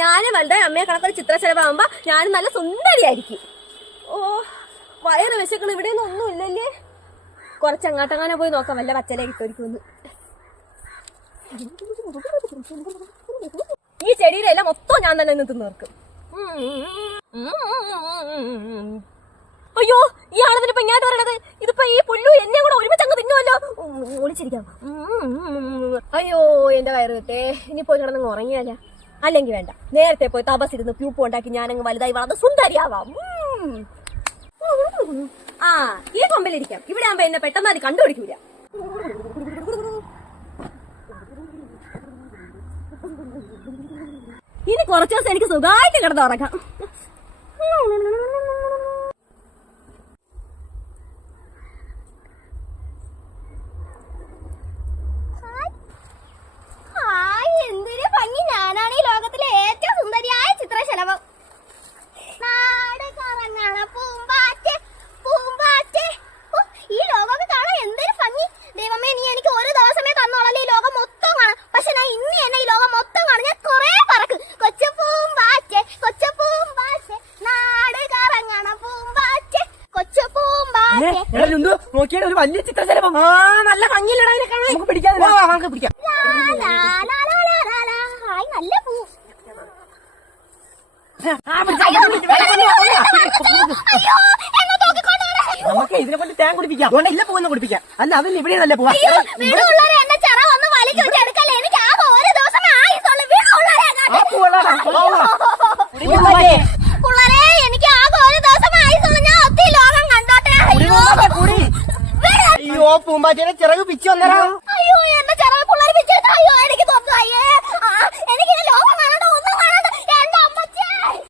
ഞാനും വലുതായി അമ്മയെ കണക്കൊരു ചിത്രശലഭമാകുമ്പോ ഞാനും നല്ല സുന്ദരിയായിരിക്കും. ഓ വയറ് വിശക്കണം, ഇവിടെയൊന്നും ഒന്നും ഇല്ലല്ലേ. കുറച്ചങ്ങാട്ടങ്ങനെ പോയി നോക്കാം, വല്ല പച്ചല കിട്ടുമായിരിക്കുമെന്ന്. ഈ ചെടിയുടെ എല്ലാം മൊത്തം ഞാൻ തന്നെ നിന്ന് തീർക്കും. അയ്യോ, ഈ ആളതിനിപ്പോ ഇങ്ങോട്ട് പറയണത്. ഇതിപ്പോ ഈ പുല്ലു എന്നെ കൂടെ ഒരുമിച്ച് അങ്ങ് തിന്നുമല്ലോ. ഒളിച്ചിരിക്കാം. അയ്യോ എന്റെ വയറ് കിട്ടേ. ഇനി പോയി കിടന്നങ്ങ് ഉറങ്ങിയാല. അല്ലെങ്കിൽ വേണ്ട, നേരത്തെ പോയി തപസിരുന്ന് പ്യൂപ്പ് ഉണ്ടാക്കി ഞാനങ്ങ് വലുതായി വളർന്ന് സുന്ദരിയാവാം. ആ ഈ കൊമ്പിലിരിക്കാം. ഇവിടെ ആകുമ്പോ എന്നെ പെട്ടെന്ന് അത് കണ്ടുപിടിക്കൂല. ഇനി കുറച്ചു ദിവസം എനിക്ക് സുഖമായിട്ട് കിടന്ന് ഉറങ്ങാം. എന്തൊരു ഭംഗി! ഞാനാണ് ഈ ലോകത്തിലെ ഏറ്റവും സുന്ദരിയായ ചിത്രശലഭം. നാട് കറങ്ങണ പൂമ്പാറ്റേ പൂമ്പാറ്റേ. ഈ ലോകമൊക്കെ കാണാൻ എന്തൊരു ഭംഗി! ദൈവമേ, നീ എനിക്ക് ഒരു ദിവസമേ തന്നോളല്ലേ ഈ ലോകം മൊത്തം കാണാം. പക്ഷെ ഞാൻ ഇന്ന് തന്നെ ഈ ലോകം മൊത്തം കാണാം. ഞാൻ കൊറേ പറക്കും. കൊച്ചു പൂമ്പാറ്റേ കൊച്ചു പൂമ്പാറ്റേ, നാട് കറങ്ങണ പൂമ്പാറ്റേ കൊച്ചു പൂമ്പാറ്റേ. നോക്കിയാൽ ഒരു വലിയ ചിത്രശലഭം. നല്ല ഭംഗിയില്ലടാ അതിനെ കാണാൻ. നമുക്ക് പിടിക്കാം. നല്ല പൂ. നമുക്ക് ഇതിനെ കൊണ്ട് തേൻ കുടിപ്പിക്കാം. അതുകൊണ്ട് ഇല്ല പൂവെന്ന് കുടിപ്പിക്കാം. അല്ല അതല്ല ഇവിടെ നല്ല പൂവാ. എനിക്ക് ആകെ ഒരു ദിവസം ആയുസുള്ളൂ. ഞാൻ ഒത്തിരി ലോകം കണ്ടോട്ടെ. അയ്യോ പൂമ്പാറ്റേനെ ചിറക് പിച്ചു വന്നേരാ.